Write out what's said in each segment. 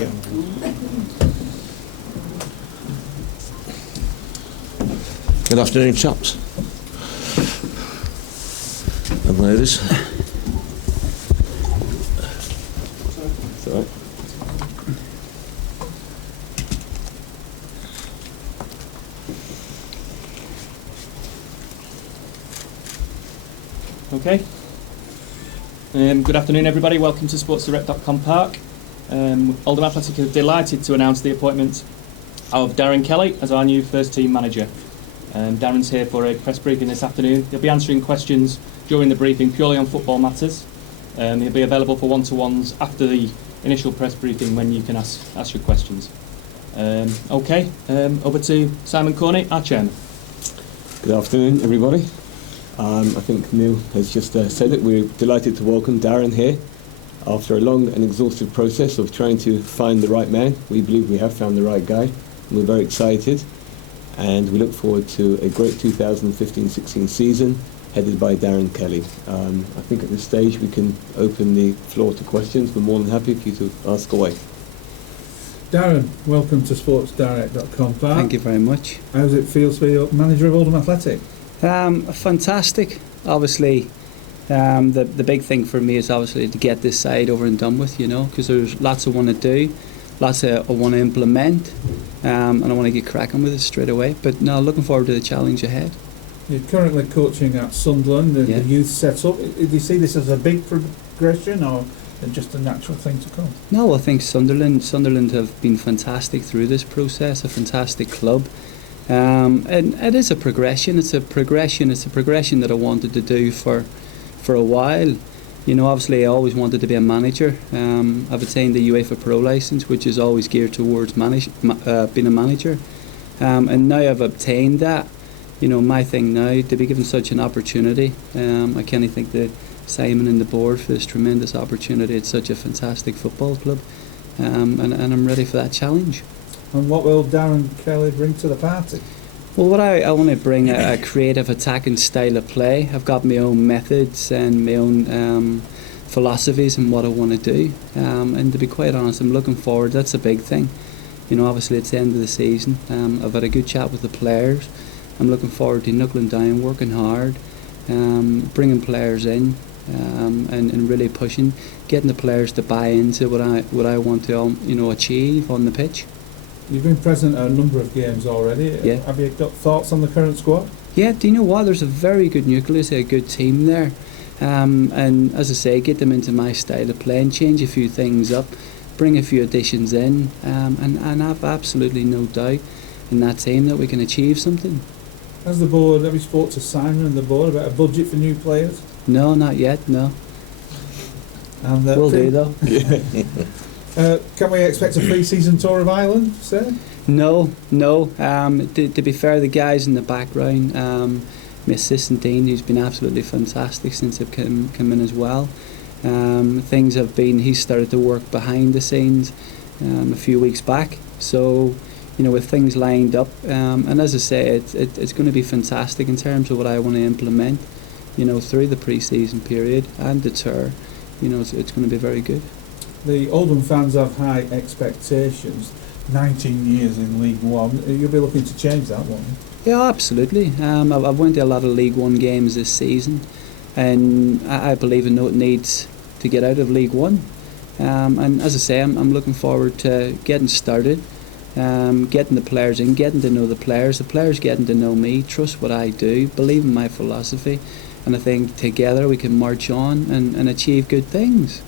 you. Good afternoon, chaps. And ladies. It's all right. Okay. Good afternoon, everybody. Welcome to sportsdirect.com Park. Oldham Athletic are delighted to announce the appointment of Darren Kelly as our new first team manager. Darren's here for a press briefing this afternoon. He'll be answering questions during the briefing purely on football matters. He'll be available for one-to-ones after the initial press briefing when you can ask your questions. Over to Simon Corney, our chairman. Good afternoon, everybody. I think Neil has just said it. We're delighted to welcome Darren here. After a long and exhaustive process of trying to find the right man, we believe we have found the right guy, and we're very excited. And we look forward to a great 2015-16 season headed by Darren Kelly. I think at this stage we can open the floor to questions. We're more than happy for you to ask away. Darren, welcome to sportsdirect.com Park. Thank you very much. How does it feel to be manager of Oldham Athletic? Fantastic. Obviously, the big thing for me is obviously to get this side over and done with, because there's lots I want to do, lots I want to implement, and I want to get cracking with it straight away. But no, looking forward to the challenge ahead. You're currently coaching at Sunderland, the youth set-up. Do you see this as a big progression or just a natural thing to come? No, I think Sunderland have been fantastic through this process, a fantastic club. And it is a progression. It's a progression that I wanted to do for a while. Obviously I always wanted to be a manager. I've attained the UEFA Pro licence, which is always geared towards being a manager. And now I've obtained that. My thing now, to be given such an opportunity, I can't thank Simon and the board for this tremendous opportunity. It's such a fantastic football club, and I'm ready for that challenge. And what will Darren Kelly bring to the party? Well, what I want to bring a creative attacking style of play. I've got my own methods and my own philosophies and what I want to do. And to be quite honest, I'm looking forward. That's a big thing. Obviously it's the end of the season. I've had a good chat with the players. I'm looking forward to knuckling down, working hard, bringing players in, and really pushing, getting the players to buy into what I want to achieve on the pitch. You've been present at a number of games already. Yeah. Have you got thoughts on the current squad? Yeah, do you know what? There's a very good nucleus, a good team there. And as I say, get them into my style of play and change a few things up, bring a few additions in, and I've absolutely no doubt in that team that we can achieve something. Have you spoke to Simon and the board about a budget for new players? No, not yet, no. And will do though. Can we expect a pre-season tour of Ireland, sir? No. To be fair, the guys in the background, my assistant Dean, who's been absolutely fantastic since I've come in as well. He's started to work behind the scenes a few weeks back. So, with things lined up, and as I say, it's going to be fantastic in terms of what I want to implement, through the pre-season period and the tour. It's going to be very good. The Oldham fans have high expectations. 19 years in League One. You'll be looking to change that, won't you? Yeah, absolutely. I've went to a lot of League One games this season, and I believe in what it needs to get out of League One. And as I say, I'm looking forward to getting started, getting the players in, getting to know the players getting to know me, trust what I do, believe in my philosophy, and I think together we can march on and achieve good things.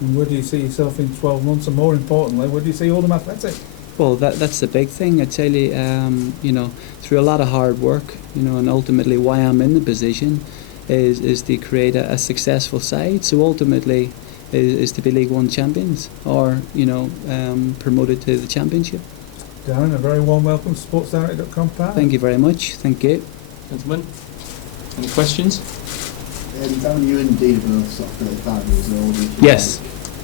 And where do you see yourself in 12 months, and more importantly, where do you see Oldham Athletic? Well, that's the big thing. I tell you, through a lot of hard work, and ultimately why I'm in the position is to create a successful side. So ultimately is to be League One champions or, promoted to the championship. Darren, a very warm welcome to sportsdirect.com Park. Thank you very much. Thank you. Gentlemen, any questions? Darren, you and Dean are both sort of 35 years old. Yes.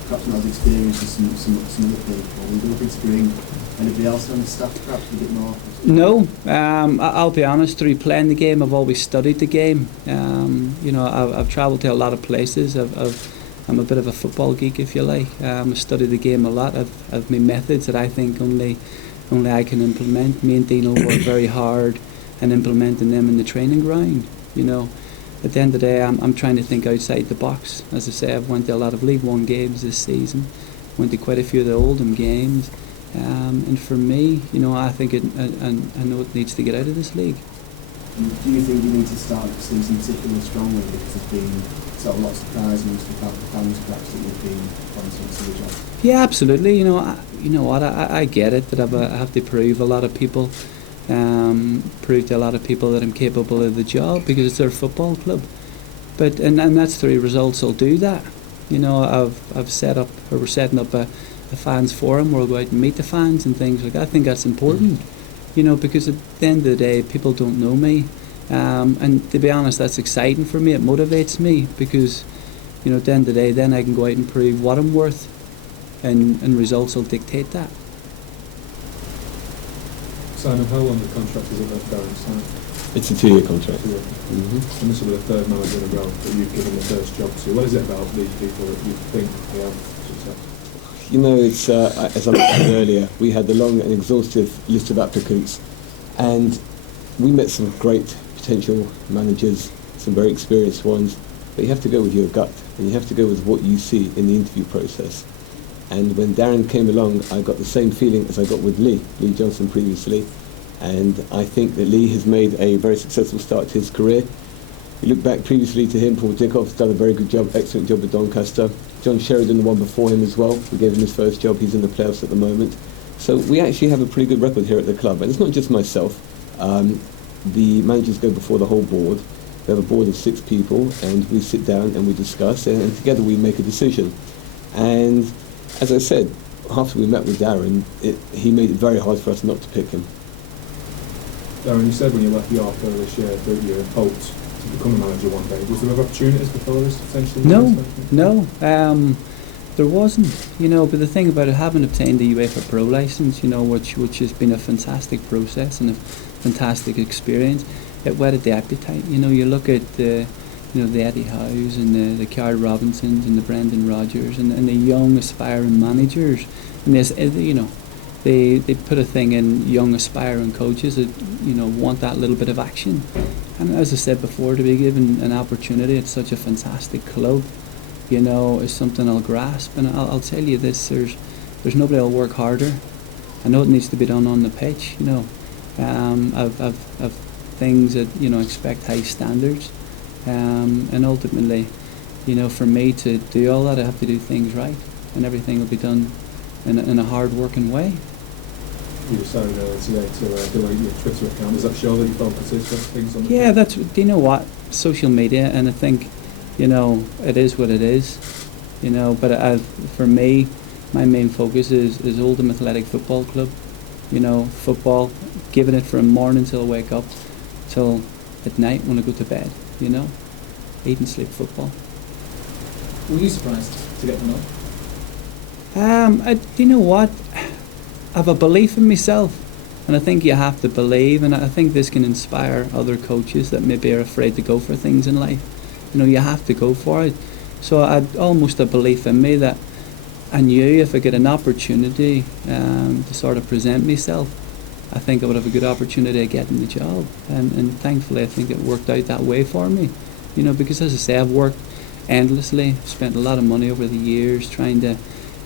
Perhaps not as experienced as some other people. We'll be looking to bring anybody else on the staff perhaps a bit more? No, I'll be honest, through playing the game I've always studied the game. I've travelled to a lot of places, I've I'm a bit of a football geek, if you like. I study the game a lot. I've my methods that I think only I can implement. Me and Dean will work very hard and implementing them in the training ground. You know, at the end of the day, I'm trying to think outside the box. As I say, I've went to a lot of League One games this season. Went to quite a few of the Oldham games. And for me, you know, I think I know it needs to get out of this league. Do you think you need to start the season particularly strongly because there's been sort of lots of surprise news for the fans perhaps that you've been wanting to the job? Yeah, absolutely. You know what? I get it that I have to prove a lot of people, prove to a lot of people that I'm capable of the job because it's their football club. But and that's 3 results will do that. You know, we're setting up a fans forum where we'll go out and meet the fans and things like that. I think that's important. You know, because at the end of the day, people don't know me. And to be honest, that's exciting for me. It motivates me because, you know, at the end of the day, then I can go out and prove what I'm worth, and results will dictate that. Simon, how long the contract is it that Darren signed? It's a 2-year contract. And this will be the 3rd manager in a row that you've given the first job to. What is it about these people that you think they have success? You know, it's as I mentioned earlier, we had a long and exhaustive list of applicants, and we met some great potential managers, some very experienced ones, but you have to go with your gut, and you have to go with what you see in the interview process. And when Darren came along, I got the same feeling as I got with Lee Johnson previously, and I think that Lee has made a very successful start to his career. You look back previously to him, Paul Dickoff's done a very good job, excellent job with Doncaster. John Sheridan, the one before him as well, we gave him his first job, he's in the playoffs at the moment. So we actually have a pretty good record here at the club, and it's not just myself. The managers go before the whole board. We have a board of 6 people, and we sit down and we discuss, and together we make a decision. And as I said, after we met with Darren, he made it very hard for us not to pick him. Darren, you said when you left York earlier this year that you hoped to become a manager one day. Was there other opportunities before this, potentially? No. There wasn't, you know, but the thing about it, having obtained the UEFA Pro licence, you know, which has been a fantastic process and a fantastic experience, it whetted the appetite. You know, you look at the Eddie Howes and the Carl Robinsons and the Brendan Rodgers and the young aspiring managers, and there's, you know, they put a thing in young aspiring coaches that, you know, want that little bit of action. And as I said before, to be given an opportunity at such a fantastic club, you know, is something I'll grasp. And I'll tell you this, there's nobody that'll work harder. I know it needs to be done on the pitch, you know. I've things that, you know, expect high standards. And ultimately, you know, for me to do all that, I have to do things right. And everything will be done in a hard-working way. You decided earlier today to delete your Twitter account. Does that show that your focus is on things on the Yeah, do you know what? Social media, and I think, you know, it is what it is, you know, but for me, my main focus is Oldham Athletic Football Club, you know, football, giving it from morning till I wake up, till at night when I go to bed, you know, eat and sleep football. Were you surprised to get the nod? You know what? I have a belief in myself, and I think you have to believe, and I think this can inspire other coaches that maybe are afraid to go for things in life. You know, you have to go for it. So I had almost a belief in me that I knew if I get an opportunity to sort of present myself, I think I would have a good opportunity of getting the job. And thankfully, I think it worked out that way for me. You know, because as I say, I've worked endlessly, spent a lot of money over the years trying to,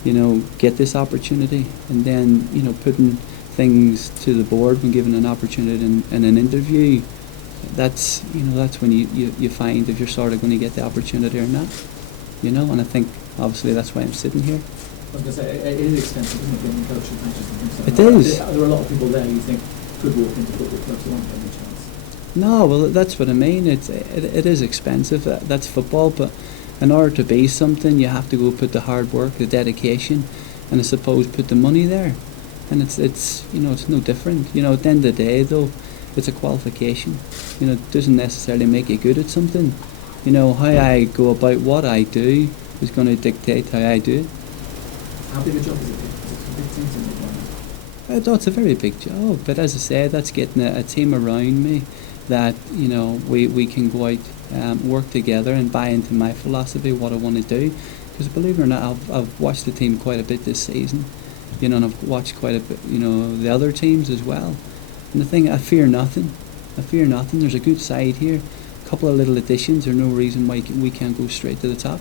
you know, get this opportunity, and then, you know, putting things to the board when given an opportunity in an interview. That's, you know, that's when you find if you're sort of going to get the opportunity or not, you know. And I think obviously that's why I'm sitting here. I was going to say, it is expensive, isn't it, being a coach and managers and things like It that? is. Are there a lot of people there you think could walk into football clubs who aren't getting a chance? No, well, that's what I mean. It is expensive. That's football, but in order to be something, you have to go put the hard work, the dedication, and I suppose put the money there. And it's you know, it's no different. You know, at the end of the day, though, it's a qualification. You know, it doesn't necessarily make you good at something. You know, how I go about what I do is going to dictate how I do it. How big a job is it? It's a big team to make one. It's a very big job, but as I say, that's getting a team around me that, you know, we can go out, work together and buy into my philosophy, what I want to do, Because believe it or not, I've watched the team quite a bit this season, and I've watched quite a bit, the other teams as well. And the thing, I fear nothing. There's a good side here. A couple of little additions. There's no reason why we can't go straight to the top.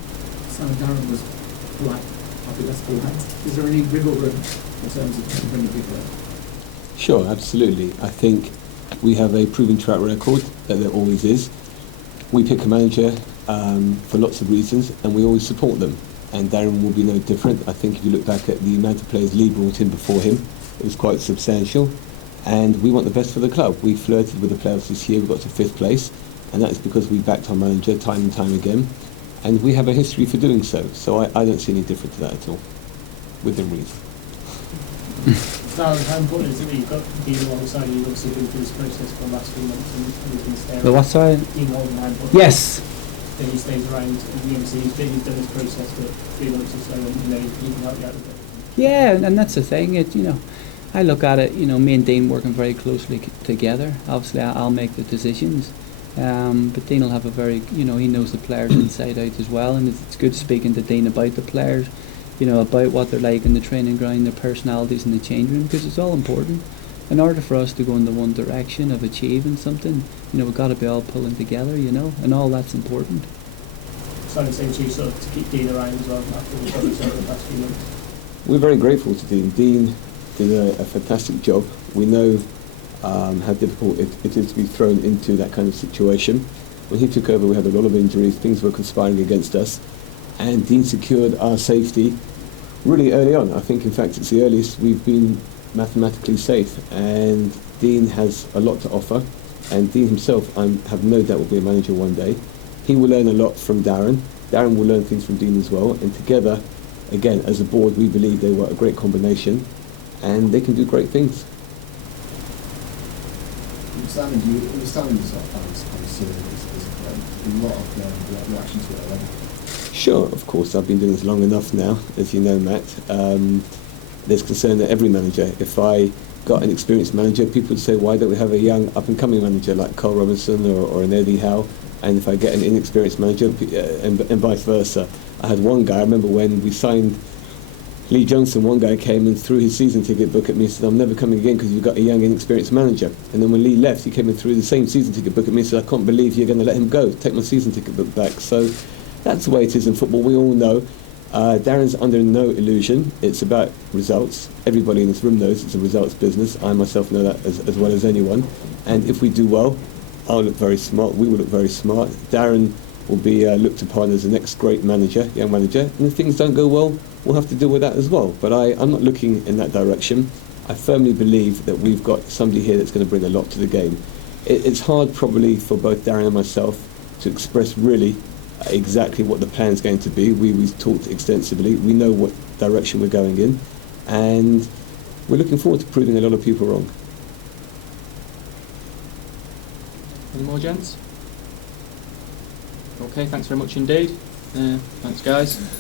So Darren was polite. I think that's polite. Is there any wriggle room in terms of bringing people in? Sure, absolutely. I think we have a proven track record that there always is. We pick a manager for lots of reasons, and we always support them. And Darren will be no different. I think if you look back at the amount of players Lee brought in before him, it was quite substantial. And we want the best for the club. We flirted with the playoffs this year. We got to 5th place, and that's because we backed our manager time and time again. And we have a history for doing so. So I don't see any different to that at all, within reason. Darren, how important is it that you've got Dean alongside you? You've obviously been through this process for the last few months and he's been staying. The what side? Dean Oldham, how important Yes. that he stays around. And obviously he's done this process for 3 months or so, and he can help you out with it. Yeah, and that's the thing. I look at it. Me and Dean working very closely together. Obviously, I'll make the decisions, but Dean will have a very, he knows the players inside out as well, and it's good speaking to Dean about the players, about what they're like in the training ground, their personalities in the change room, because it's all important. In order for us to go in the one direction of achieving something, we've got to be all pulling together, and all that's important. So I'm saying to you sort of to keep Dean around as well after the progress over the past few months. We're very grateful to Dean. Dean did a fantastic job. We know how difficult it is to be thrown into that kind of situation. When he took over, we had a lot of injuries, things were conspiring against us, and Dean secured our safety really early on. I think, in fact, it's the earliest we've been mathematically safe, and Dean has a lot to offer, and Dean himself, I have no doubt, will be a manager one day. He will learn a lot from Darren. Darren will learn things from Dean as well, and together, again, as a board, we believe they were a great combination, and they can do great things. Understanding the sort of fans on serious as a club, a lot of reaction to it already. Sure, of course. I've been doing this long enough now, as you know, Matt. There's concern that every manager, if I got an experienced manager, people would say, why don't we have a young up-and-coming manager like Carl Robinson or an Eddie Howe? And if I get an inexperienced manager, and vice versa. I had one guy, I remember when we signed Lee Johnson, one guy came and threw his season ticket book at me and said, I'm never coming again because you've got a young, inexperienced manager. And then when Lee left, he came and threw the same season ticket book at me and said, I can't believe you're going to let him go. Take my season ticket book back. So that's the way it is in football. We all know. Darren's under no illusion. It's about results. Everybody in this room knows it's a results business. I myself know that as well as anyone. And if we do well, I'll look very smart. We will look very smart. Darren will be looked upon as the next great manager, young manager. And if things don't go well, we'll have to deal with that as well. But I'm not looking in that direction. I firmly believe that we've got somebody here that's going to bring a lot to the game. It's hard probably for both Darren and myself to express really exactly what the plan's going to be. We've talked extensively. We know what direction we're going in. And we're looking forward to proving a lot of people wrong. Any more, gents? Okay, thanks very much indeed. Thanks, guys.